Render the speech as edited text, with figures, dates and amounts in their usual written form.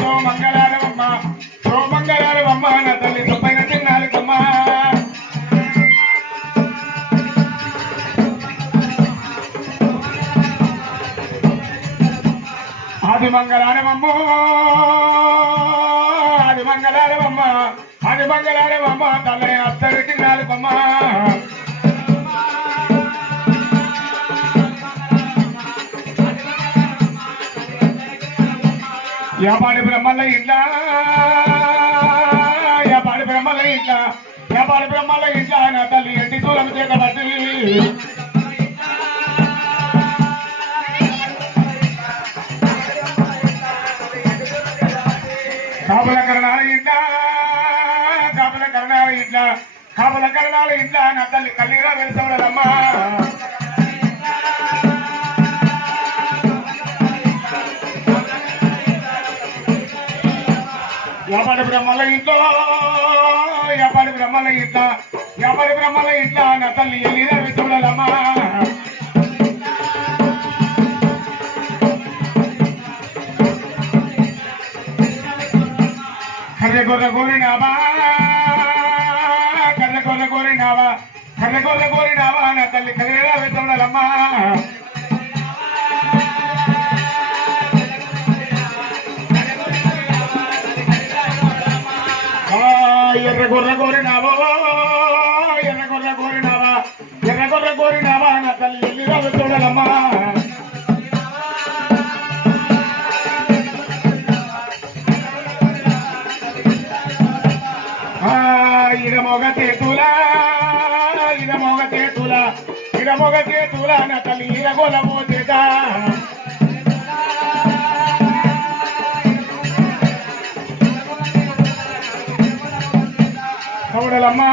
సోమంగళారవమ్మ సోమంగళారవమ్మ నా తల్లి తొంభైన తిన్నాలికమ్మ ఆది మంగళారవమ్మ ఆది మంగళారవమ్మ ఆది మంగళారవమ్మ తల్లి అత్తడి తిన్నాలికమ్మ యాపాడి బ్రహ్మల ఇంట్లా యాపాడి బ్రహ్మల ఇంట్లా యాపాడి బ్రహ్మల ఇంట్లా నా తల్లి ఎంటి సూలం చేతబట్టి కాపుల కరణాల ఇంట్లా కాపుల కరణాల ఇంట్లా కాపుల కరణాల ఇంట్లా నా తల్లి కన్నీరా వెలిసవడమ్మా యాపాడి బ్రహ్మల ఇంట్లో యాపాడి బ్రహ్మల ఇంట్లో యాపాడి బ్రహ్మల ఇంట్లో నా తల్లి ఎల్లిరా చూడాలమ్మా కర్రె గొర్రె కోరినావా కర్రె గొర్రె కోరినావా కర్రె గొర్రె కోరినావా నా తల్లి కర్రెరా చూడాలమ్మా ఎర్ర గొర్రె కోరినావా ఎర్ర గొర్రె కోరినావా ఎర్ర గొర్రె కోరినావా నా తల్లి ఎల్లిరా చూడాలమ్మా ఇడమొగ చేతులా ఇడమొగ చేతులా ఇడమొగ చేతులా నా తల్లి ఇరగొల పోచేత చూడాలమ్మా